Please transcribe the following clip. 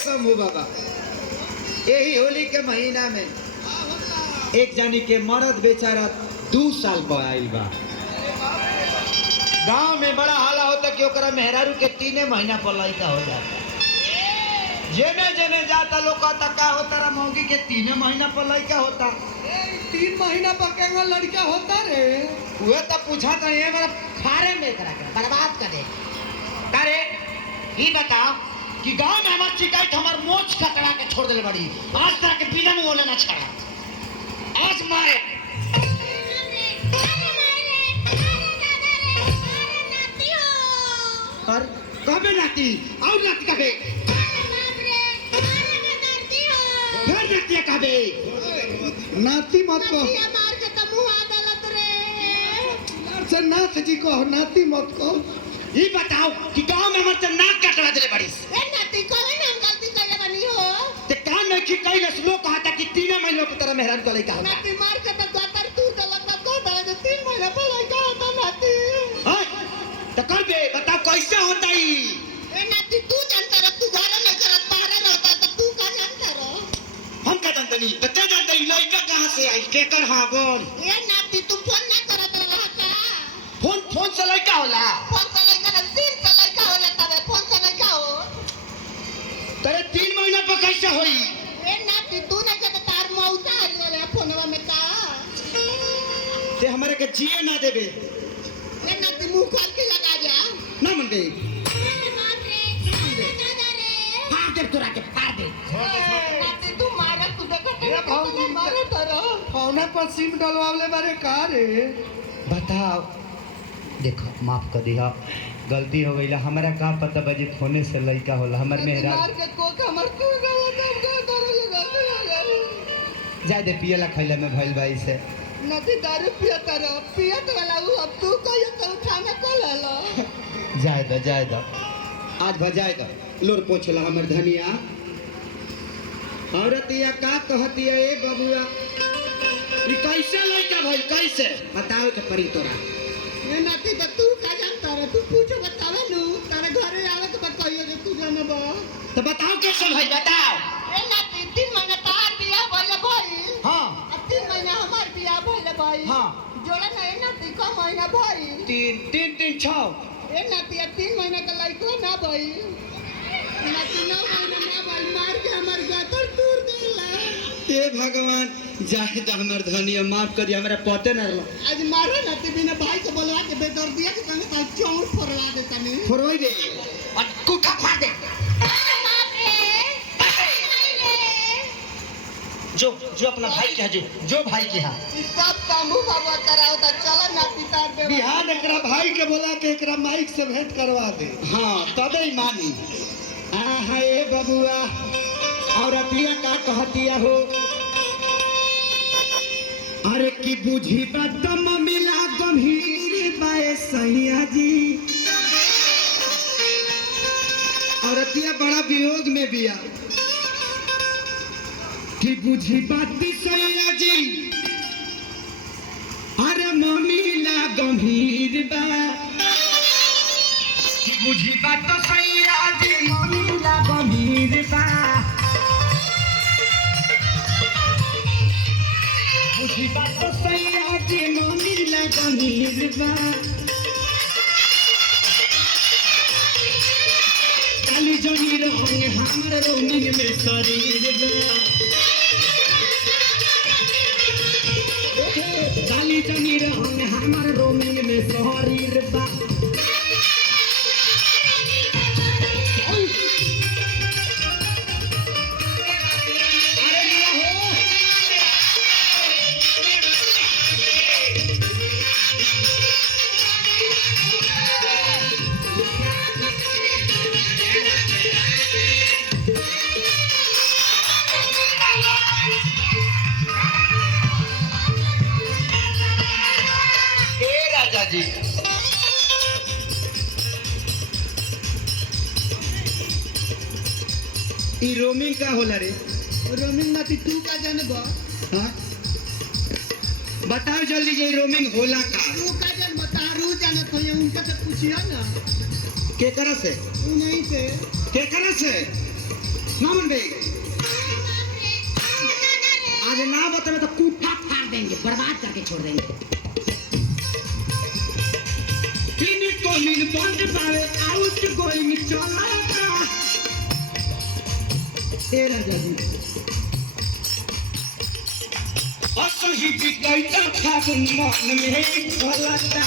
शंभू बाबा यही होली के महीना में एक जानी के मर्द बेचारा 2 साल पर आयल बा। गांव में बड़ा हाला होता कि ओकरा मेहरारू के 3 महीना पर लड़का हो जाता। जेने जेने जाता लोग कहता का होता रा मौगी के 3 महीना पर लड़का होता। 3 महीना पर केंगा लड़का होता रे? वह तो पूछा था ये मेरा खारे में करा के बर्बाद कर दे। अरे ये बताओ कि गांव में हमार शिकायत हमार मोच खतरा के छोड़ देले बड़ी। आज तक के बिना में बोले ना छड़ा आज मारे और कबे नाती और नाती कबे फिर नाती कबे नाती मत को मार के तो मुंह आ दलत रे से नाथ जी को नाती मत को। ये बताओ कि गांव में हमार नाक कटवा देले बड़ी। ए नाती कोई ना गलती कइले बनी हो ते कान में कि कई लोग कहता कि 3 महीनों की तरह मेहरान को लड़का होता। नाती मार के तो गतर तू दलत तो दले 3 महीना पर लड़का होता नाती। हां तो कर बे बताओ कैसे होता ही। ए नाती तू जानता रे तू घर में करत बाहर रहता तो तू का जानता रे? हम का जानते नहीं तो क्या जानते ही लड़का कहां से आई केकर हां बोल। ए नाती तू फोन ना करत रहा का? फोन से लड़का होला। फोन से लड़का ना 3 से लड़का होला तबे फोन से लड़का हो। तेरे 3 महीना पर कैसे होई? ए नाती तू ना जब तार मौसा आ गले फोनवा में का ते हमारे के जिए ना देबे। ए नाती मुंह खोल के लगा जा ना मन गई बाप रे फाड़ दे तोरा के फाड़ दे। नाती तू मारा तू देखो तो मारे तरो कौना पर सिम डलवावले बारे का रे? बताओ देखो माफ कर दिया गलती हो गई। हमारा का पता बजे खोने से लड़का होला हमार मेहरा मार के को हमर तू गला तब का करो गलती हो गई। जाय दे पियला खैला में भइल भाई से नदी दारू पियत रहो पियत वाला वो अब तू कहियो तो उठाना को ले लो। जाय दो आज भजाय दो लोर पोछला हमर धनिया। औरतिया का कहतिया ए बबुआ ई कैसे लड़का भइल कैसे बताओ के परी तोरा। ए नाती तो तू का जानता रे तू पूछो बतावे नु तारे घरे आवे के बाद कहियो जे तू जानबो तो बताओ कैसे भाई बताओ। ए नाती 3 महीना तार बियाह भइल भाई। हां अब 3 महीना हमार बियाह भइल भाई। हां जोड़ा ना ए नाती का महीना भाई 3 6 ए नाती 3 महीना का लइको ना भाई नाती 9 महीना ना भाई मार के हमार गातर तोड़ देला। हे भगवान जाहे तो हमार धनिया माफ करिए हमरा पते ना रहलो। आज मारो नाती बिना भाई को बोलवा के बेदर्दिया के संग का चौर फोड़वा दे तनी फोड़ोई दे और कुठा फाड़ दे। जो अपना भाई के जो भाई के हां सब कामू बाबा कराओ त चल नाती तार बे बिहान एकरा भाई के बोला के एकरा माइक से भेंट करवा दे। हां तबे ही मानी। हां ए बबुआ औरतिया का कहतिया हो अरे की बुझी बात मिला गंभीर बाए सैया जी। औरतिया बड़ा वियोग में बिया कि बुझी बात सैया जी अरे ममिला गंभीर बा कि बुझी बात सैया जी ममिला गंभीर बा बुझी बात सैया जी ममिला गंभीर बा काली जनी रहोगे हमारे रोमिंग में शरीर बा काली जनी रहोगे हमारे रोमिंग में शरीर बा। जी ई रोमिंग का होला रे? रोमिंग ना तू का जानबा? हाँ बताओ जल्दी जे रोमिंग होला का? तू का जान बता रू जानत हो उनका से पूछिया ना। केकरा से? तू नहीं से केकरा से? ना मन गई आज ना बतावे तो कूठा फाड़ देंगे, बर्बाद करके छोड़ देंगे। इनको नील बंद पावे आउट गोइंग चला था तेरा जादू असही बिकाई था मन में खोला था